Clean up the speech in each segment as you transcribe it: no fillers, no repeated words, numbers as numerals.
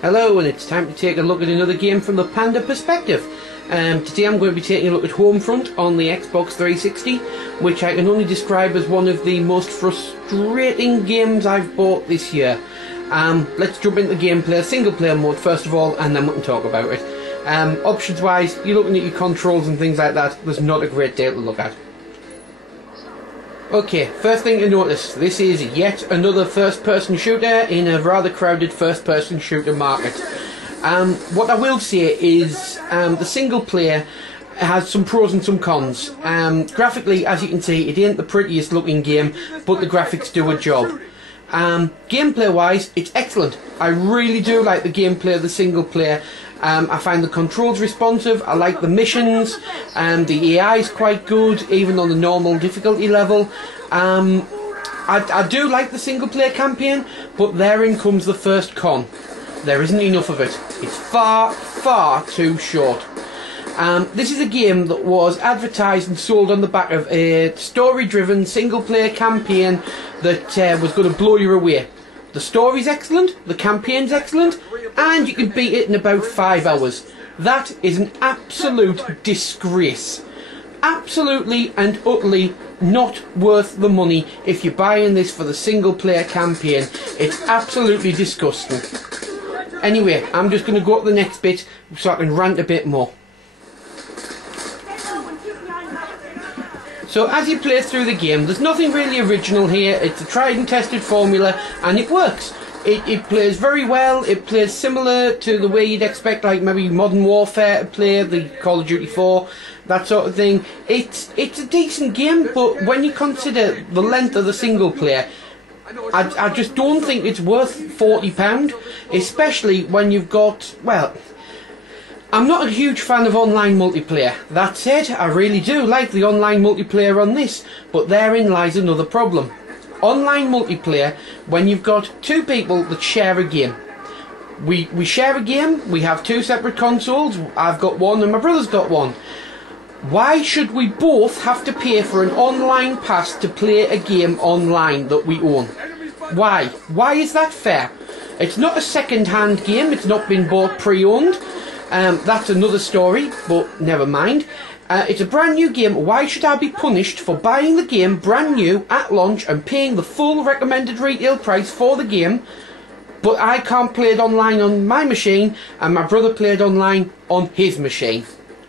Hello, and it's time to take a look at another game from the Panda perspective. Today I'm going to be taking a look at Homefront on the Xbox 360, which I can only describe as one of the most frustrating games I've bought this year. Let's jump into gameplay, single player mode first of all, and then we can talk about it. Options wise, you're looking at your controls and things like that, there's not a great deal to look at. Okay, first thing to notice, this is yet another first-person shooter in a rather crowded first-person shooter market. What I will say is the single player has some pros and some cons. Graphically, as you can see, it ain't the prettiest looking game, but the graphics do a job. Gameplay wise, it's excellent. I really do like the gameplay of the single player. I find the controls responsive, I like the missions, the AI is quite good, even on the normal difficulty level. I do like the single player campaign, but therein comes the first con. There isn't enough of it. It's far, far too short. This is a game that was advertised and sold on the back of a story-driven single-player campaign that was going to blow you away. The story's excellent, the campaign's excellent, and you can beat it in about 5 hours. That is an absolute disgrace. Absolutely and utterly not worth the money if you're buying this for the single-player campaign. It's absolutely disgusting. Anyway, I'm just going to go up the next bit so I can rant a bit more. So as you play through the game, there's nothing really original here. It's a tried and tested formula, and it works. It plays very well. It plays similar to the way you'd expect, like maybe Modern Warfare to play, the Call of Duty 4, that sort of thing. It's a decent game, but when you consider the length of the single player, I just don't think it's worth £40, especially when you've got, well, I'm not a huge fan of online multiplayer. That said, I really do like the online multiplayer on this, but therein lies another problem. Online multiplayer, when you've got two people that share a game. We share a game, we have two separate consoles, I've got one and my brother's got one. Why should we both have to pay for an online pass to play a game online that we own? Why? Why is that fair? It's not a second-hand game, it's not been bought pre-owned. That's another story, but never mind. It's a brand new game. Why should I be punished for buying the game brand new at launch and paying the full recommended retail price for the game, but I can't play it online on my machine and my brother played online on his machine?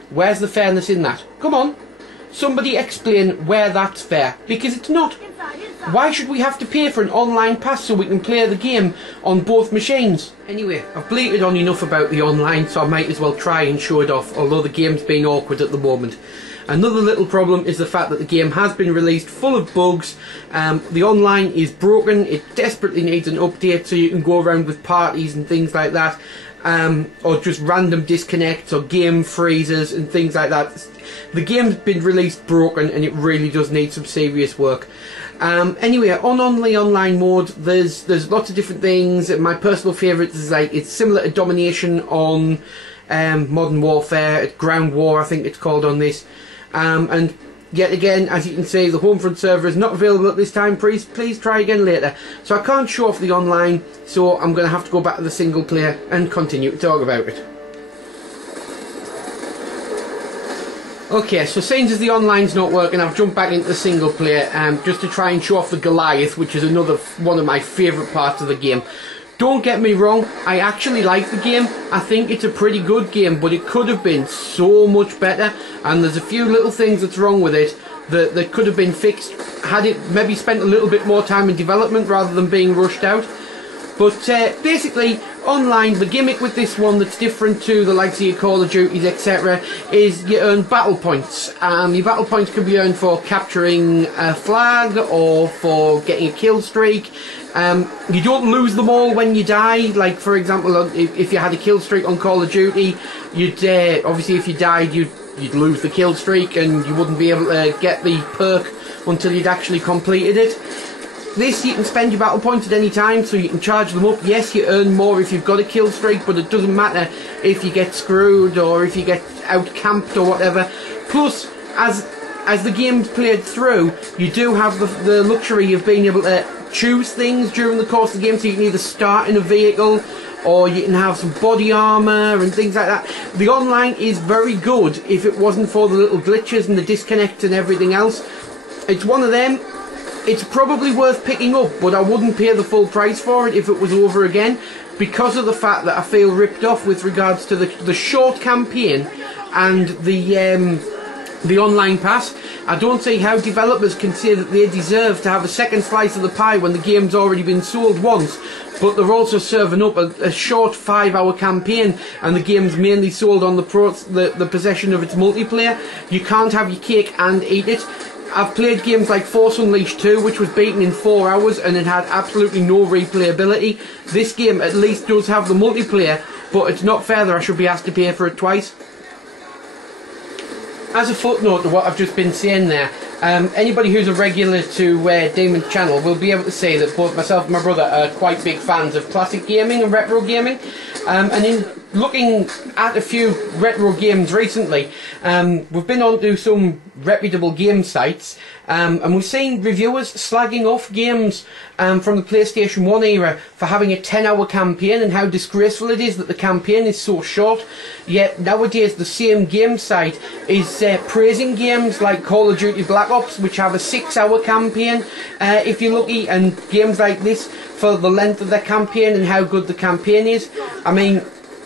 Where's the fairness in that? Come on, somebody explain where that's fair, because it's not. Why should we have to pay for an online pass so we can play the game on both machines? Anyway, I've bleated on enough about the online, so I might as well try and show it off, although the game's being awkward at the moment. Another little problem is the fact that the game has been released full of bugs. The online is broken, it desperately needs an update so you can go around with parties and things like that. Or just random disconnects or game freezes and things like that. The game's been released broken and it really does need some serious work. Anyway, on the online mode, there's lots of different things. My personal favourite is like it's similar to Domination on Modern Warfare, Ground War I think it's called on this. And yet again, as you can see, the Homefront server is not available at this time. Please try again later. So I can't show off the online, so I'm going to have to go back to the single player and continue to talk about it. Okay, so since the online's not working, I've jumped back into the single player just to try and show off the Goliath, which is another one of my favourite parts of the game. Don't get me wrong, I actually like the game. I think it's a pretty good game, but it could have been so much better, and there's a few little things that's wrong with it that could have been fixed had it maybe spent a little bit more time in development rather than being rushed out. But basically, online, the gimmick with this one that's different to the likes of your Call of Duties, etc., is you earn battle points. Your battle points can be earned for capturing a flag or for getting a kill streak. You don't lose them all when you die. Like, for example, if you had a kill streak on Call of Duty, you'd obviously if you died, you'd lose the kill streak and you wouldn't be able to get the perk until you'd actually completed it. This, you can spend your battle points at any time, so you can charge them up. Yes, you earn more if you've got a kill streak, but it doesn't matter if you get screwed or if you get out-camped or whatever. Plus, as the game's played through, you do have the luxury of being able to choose things during the course of the game, so you can either start in a vehicle or you can have some body armour and things like that. The online is very good if it wasn't for the little glitches and the disconnects and everything else. It's one of them. It's probably worth picking up, but I wouldn't pay the full price for it if it was over again, because of the fact that I feel ripped off with regards to the short campaign and the online pass. I don't see how developers can say that they deserve to have a second slice of the pie when the game's already been sold once, but they're also serving up a short 5-hour campaign and the game's mainly sold on the possession of its multiplayer. You can't have your cake and eat it. I've played games like Force Unleashed 2, which was beaten in 4 hours and it had absolutely no replayability. This game at least does have the multiplayer, but it's not fair that I should be asked to pay for it twice. As a footnote to what I've just been saying there, anybody who's a regular to Damon's channel will be able to see that both myself and my brother are quite big fans of classic gaming and retro gaming. And in looking at a few retro games recently, we've been onto some reputable game sites, and we've seen reviewers slagging off games from the PlayStation 1 era for having a 10-hour campaign and how disgraceful it is that the campaign is so short. Yet nowadays the same game site is praising games like Call of Duty Black Ops, which have a 6-hour campaign if you're lucky, and games like this for the length of their campaign and how good the campaign is. I mean,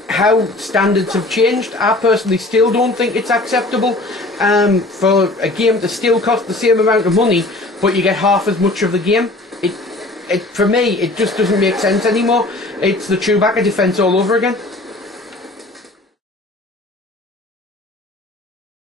how standards have changed. I personally still don't think it's acceptable for a game to still cost the same amount of money but you get half as much of the game. For me, it just doesn't make sense anymore. It's the Chewbacca defense all over again.